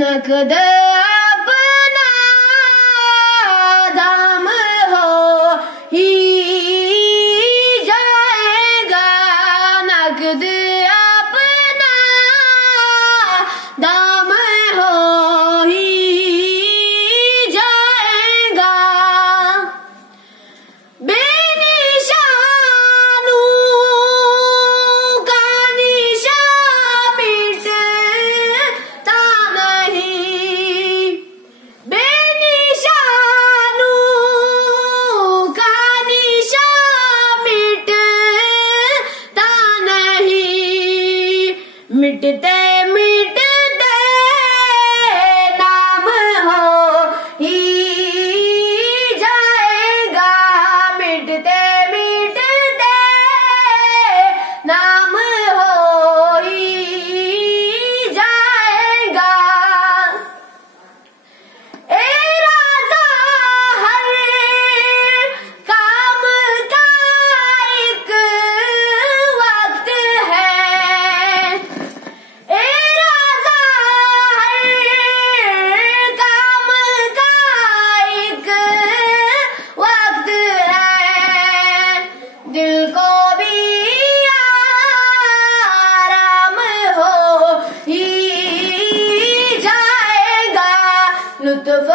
नकद अपना दाम हो ही जाएगा नकद अपना दाम हो ही जाएगा बेनिशानों का निशान मिटता नहीं बेनिशानों का निशान मिटता नहीं मिटते मिटते नाम हो ही जाएगा मिटते मिटते नाम हो ही जाएगा ए राजा हर काम का एक वक्त है ए राजा हर काम का एक वक्त है दिल को भी आराम हो ही जाएगा लुत्फ